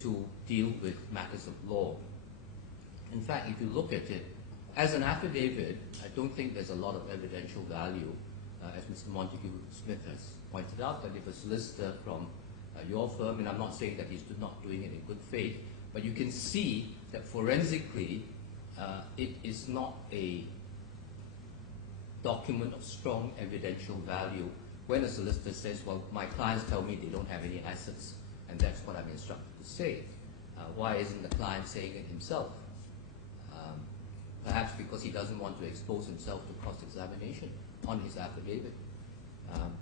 to deal with matters of law. In fact, if you look at it, as an affidavit, I don't think there's a lot of evidential value, as Mr. Montague-Smith has pointed out, that if a solicitor from your firm, and I'm not saying that he's not doing it in good faith, but you can see that forensically it is not a document of strong evidential value when a solicitor says, well, my clients tell me they don't have any assets, and that's what I'm instructed to say. Why isn't the client saying it himself? Perhaps because he doesn't want to expose himself to cross-examination on his affidavit.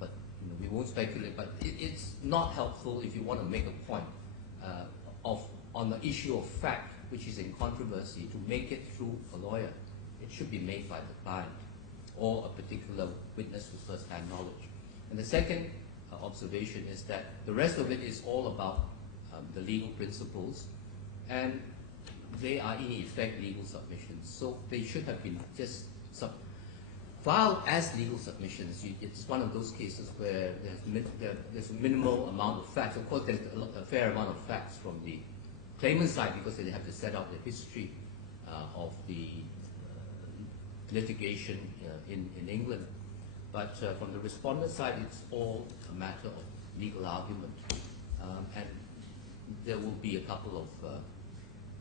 But we won't speculate, but it's not helpful if you want to make a point on the issue of fact, which is in controversy, to make it through a lawyer. It should be made by the client or a particular witness with first-hand knowledge. And the second observation is that the rest of it is all about the legal principles, and they are in effect legal submissions. So they should have been just filed as legal submissions. It's one of those cases where there's a minimal amount of facts. Of course, there's a fair amount of facts from the claimant side because they have to set out the history of the litigation in England. But from the respondent side, it's all a matter of legal argument. And there will be a couple of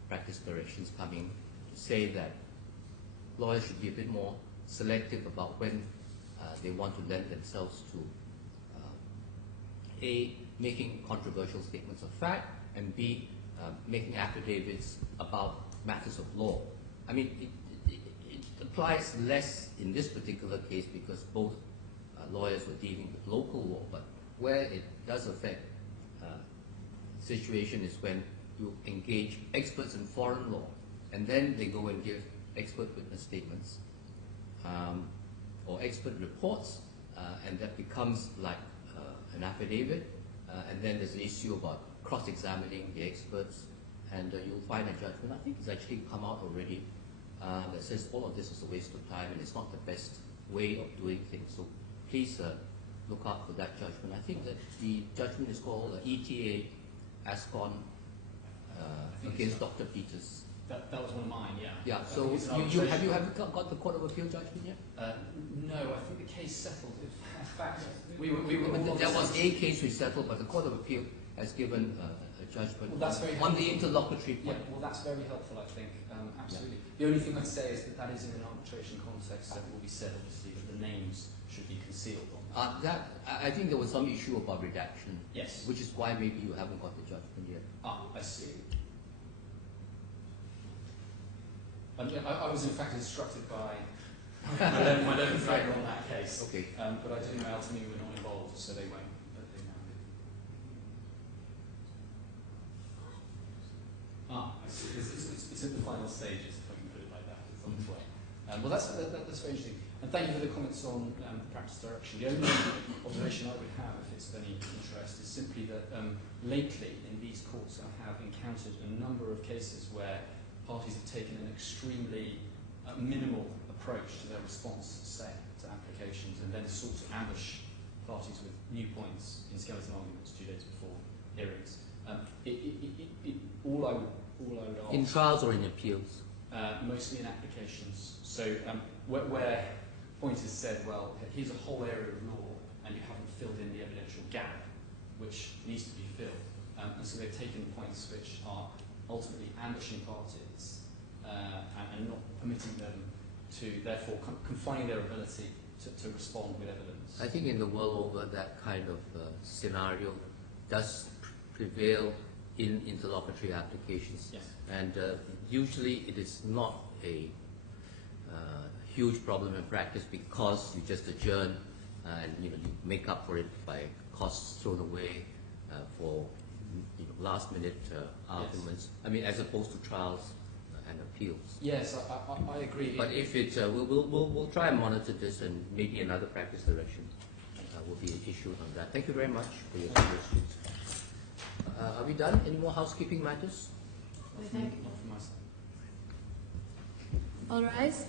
practice directions coming to say that lawyers should be a bit more selective about when they want to lend themselves to A, making controversial statements of fact, and B, making affidavits about matters of law. I mean, it applies less in this particular case because both lawyers were dealing with local law, but where it does affect the situation is when you engage experts in foreign law, and then they go and give expert witness statements or expert reports, and that becomes like an affidavit, and then there's an issue about cross-examining the experts, and you'll find a judgment. I think it's actually come out already that says all of this is a waste of time and it's not the best way of doing things. So please look out for that judgment. I think that the judgment is called ETA ASCON against Dr. Peters. That was one of mine, yeah. Yeah, so have you got the Court of Appeal judgment yet? No, I think the case settled. In fact, there was a case we settled, but the Court of Appeal has given a judgment on the interlocutory point. Yeah, well, that's very helpful, I think. Absolutely. Yeah. The only thing I'd say is that is in an arbitration context, that will be said, obviously, that the names should be concealed on that. I think there was some issue about redaction. Yes. Which is why maybe you haven't got the judgment yet. I see. I was in fact instructed by my learned friend on that case. Okay. But I didn't know ultimately we were not involved, so they won't. I see. It's in the final stages, if I can put it like that. It's on its way. Well, that's very interesting. And thank you for the comments on the practice direction. The only observation I would have, if it's of any interest, is simply that lately in these courts I have encountered a number of cases where parties have taken an extremely minimal approach to their response, say, to applications, and then sought to ambush parties with new points in skeleton arguments 2 days before hearings. All I would ask... In trials or in appeals? Mostly in applications. So where pointers said, well, here's a whole area of law, and you haven't filled in the evidential gap, which needs to be filled. And so they've taken points which are ultimately ambushing parties and not permitting them to, therefore, confining their ability to respond with evidence. I think in the world over, that kind of scenario does prevail in interlocutory applications. Yes. And usually it is not a huge problem in practice because you just adjourn and you make up for it by costs thrown away for last-minute arguments. Yes. I mean, as opposed to trials and appeals. Yes, I agree. But if it, we'll try and monitor this, and maybe another practice direction will be issued on that. Thank you very much for your questions. Are we done? Any more housekeeping matters? Not from my side. All rise.